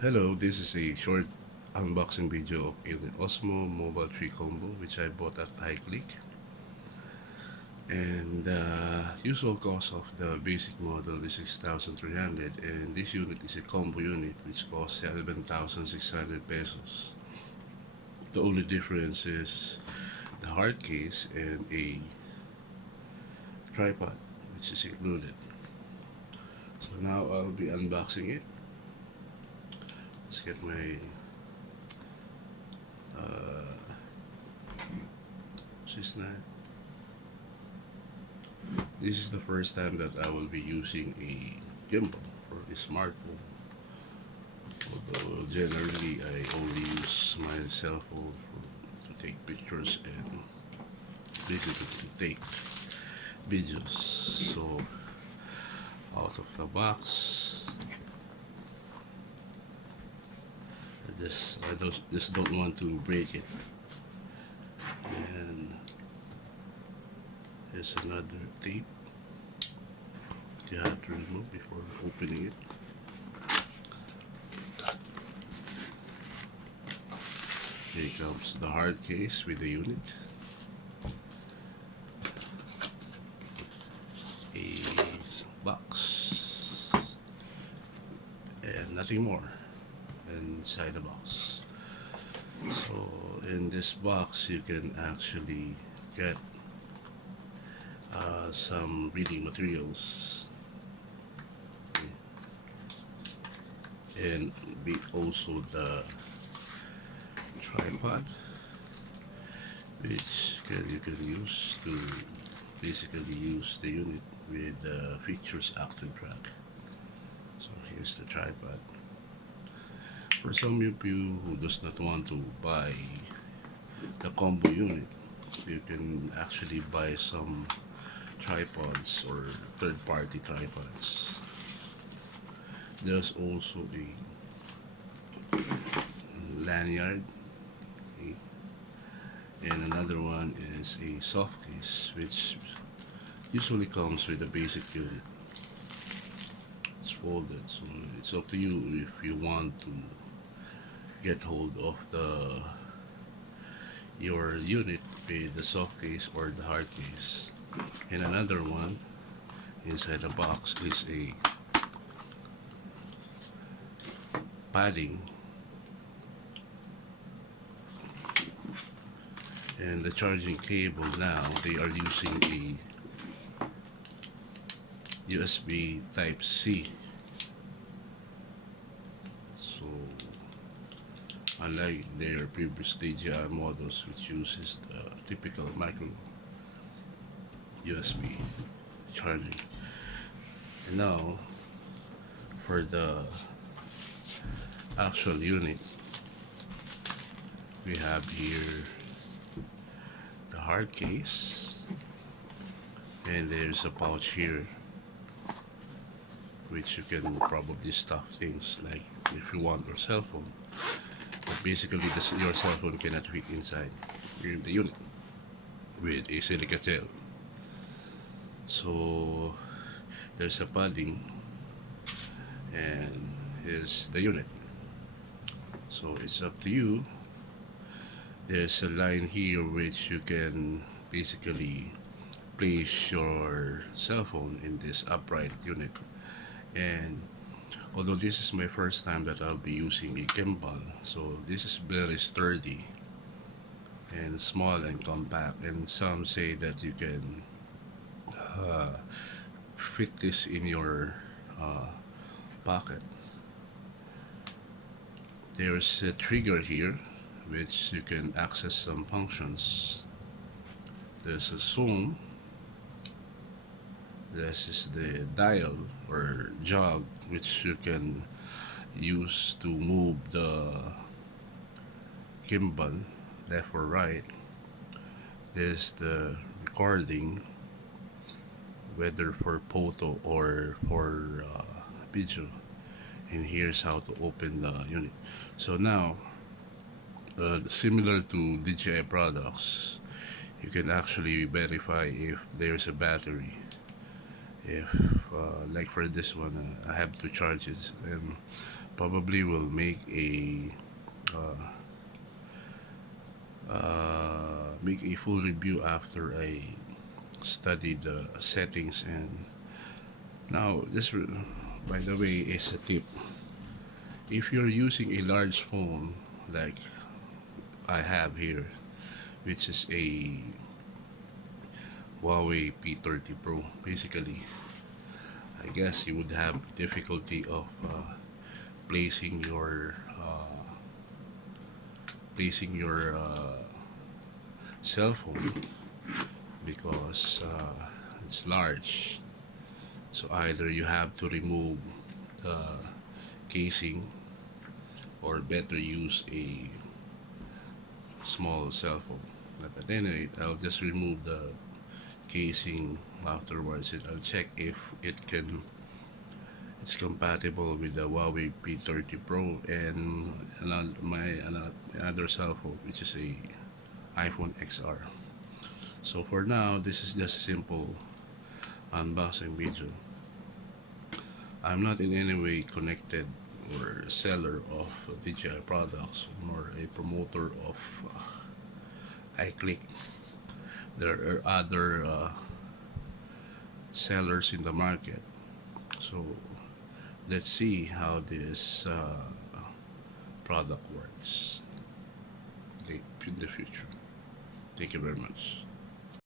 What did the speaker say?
Hello, this is a short unboxing video of an Osmo Mobile 3 combo which I bought at High Click. And the usual cost of the basic model is 6,300, and this unit is a combo unit which costs 11,600 pesos. The only difference is the hard case and a tripod which is included. So now I'll be unboxing it. Let's get my she's not. This is the first time that I will be using a gimbal for a smartphone. Although generally I only use my cell phone to take pictures and basically to take videos. So out of the box, I just don't want to break it. And here's another tape you have to remove before opening it. Here comes the hard case with the unit, a box, and nothing more inside the box. So in this box you can actually get some reading materials and be also the tripod which you can use to basically use the unit with the features action track. So here's the tripod. For some of you who does not want to buy the combo unit, you can actually buy some tripods or third-party tripods. There's also a lanyard, okay, and another one is a soft case which usually comes with a basic unit. It's folded, so it's up to you if you want to get hold of your unit with the soft case or the hard case. And another one inside the box is a padding, and the charging cable. Now they are using a USB type C, so unlike their previous DJI models which uses the typical micro USB charging. And now for the actual unit, we have here the hard case, and there's a pouch here which you can probably stuff things like if you want your cell phone. But basically your cell phone cannot fit inside the unit with a silica tail. So there's a padding, and here's the unit. So it's up to you. There's a line here which you can basically place your cell phone in this upright unit. And although this is my first time that I'll be using a gimbal, so this is very sturdy and small and compact, and some say that you can fit this in your pocket. There's a trigger here which you can access some functions. There's a zoom. This is the dial or jog which you can use to move the gimbal left or right. There's the recording, whether for photo or for video. And here's how to open the unit. So now, similar to DJI products, you can actually verify if there's a battery. If like for this one, I have to charge it, and probably will make a full review after I study the settings. And now this, by the way, is a tip. If you're using a large phone like I have here, which is a Huawei P30 Pro, basically I guess you would have difficulty of placing your cell phone because it's large. So either you have to remove the casing, or better use a small cell phone. But at any rate, I'll just remove the casing afterwards, and I'll check if it's compatible with the Huawei P30 Pro and another cell phone, which is a iPhone XR. So for now, this is just a simple unboxing video. I'm not in any way connected or a seller of DJI products, nor a promoter of iClick. There are other sellers in the market. So let's see how this product works in the future. Thank you very much.